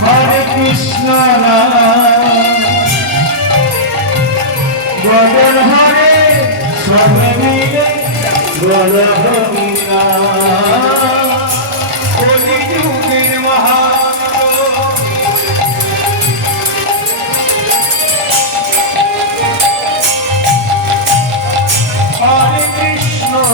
Hare Krishna Brother Hare Swami Brother Hamina Koli Yugin Mahamro Hare Krishna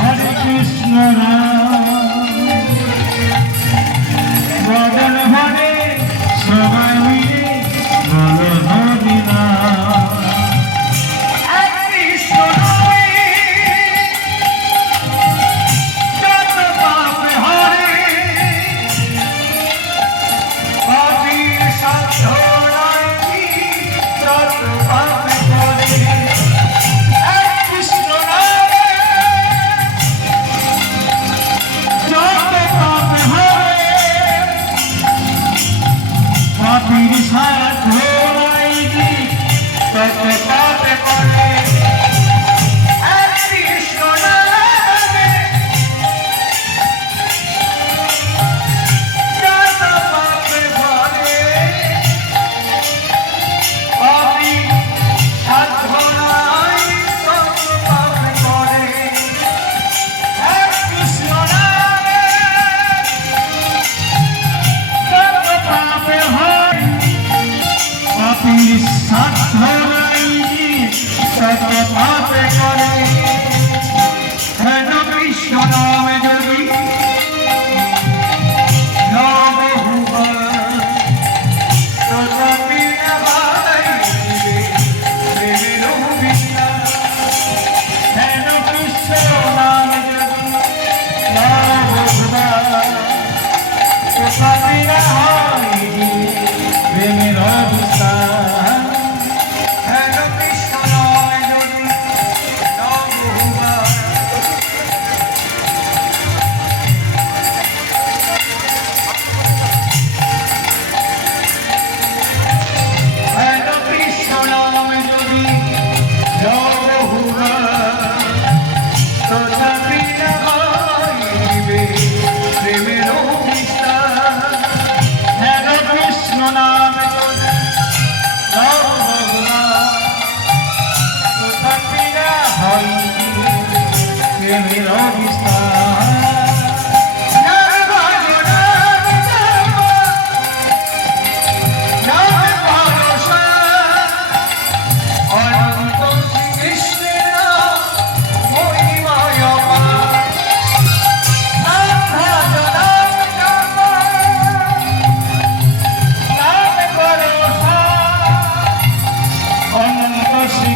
Hare Krishna Radha Hare Swami Radha Hamina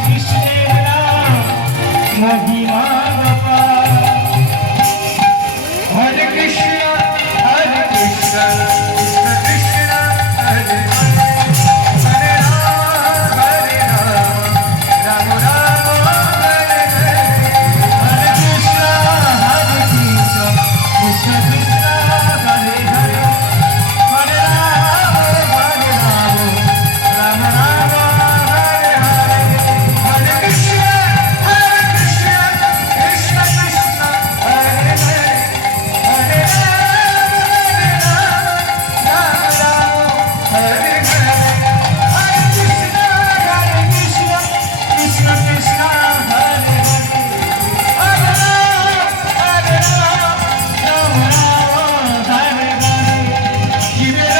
কৃষ্ণের নাম মহিমা গোপাল। হরে কৃষ্ণ কৃষ্ণ কৃষ্ণ হরে হরে, হরে রাম রাম রাম হরে হরে, হরে কৃষ্ণ কৃষ্ণ কৃষ্ণ হরে হরে, হরে রাম রাম রাম হরে হরে, হরে কৃষ্ণ কৃষ্ণ কৃষ্ণ হরে হরে, হরে রাম রাম হরে হরে, হরে কৃষ্ণ কৃষ্ণ কৃষ্ণ হরে হরে, হরে রাম রাম হরে হরে। জীবের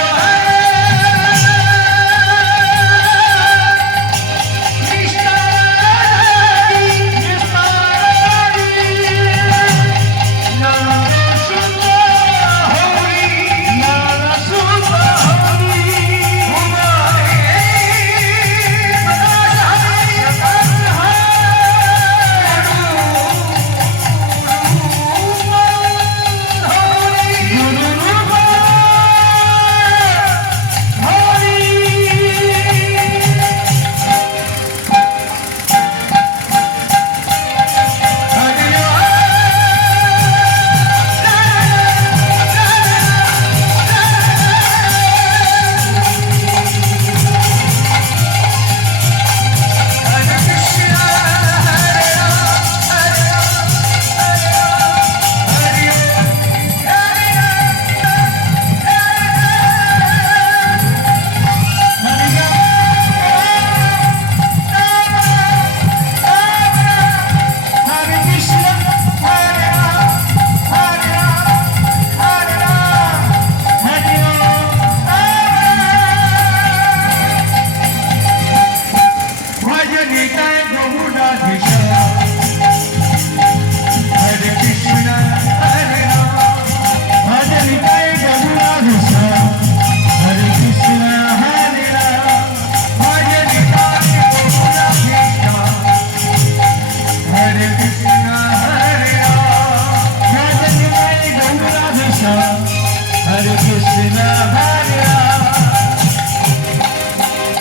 Hare Krishna Hare Ram,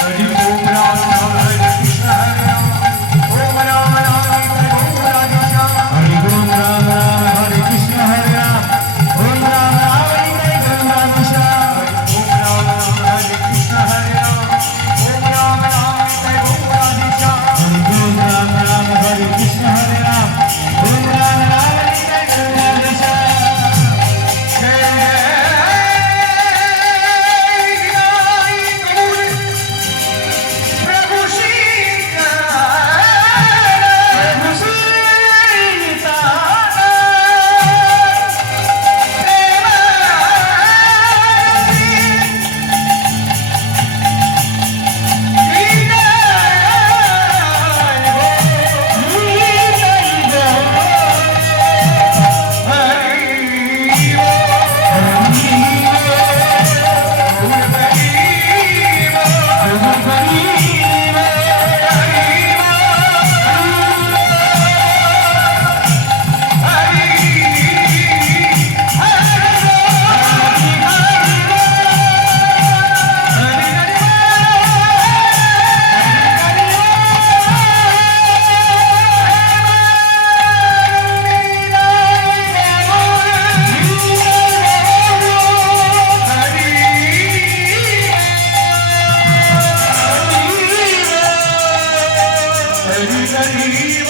Hare Om Ram Ram Hare Krishna Hare Ram, Om Ram Ram Hare Om Radha Shyam, Hare Om Ram Ram Hare Krishna Hare Ram, Om Ram Ram Hare Radha Shyam, Om Ram Ram Hare Krishna Hare Ram, Om Ram Ram Hare Om Radha Shyam, Hare Om Ram Ram Hare Krishna Hare Ram, Om Ram Ram Hare Radha Shyam. Hare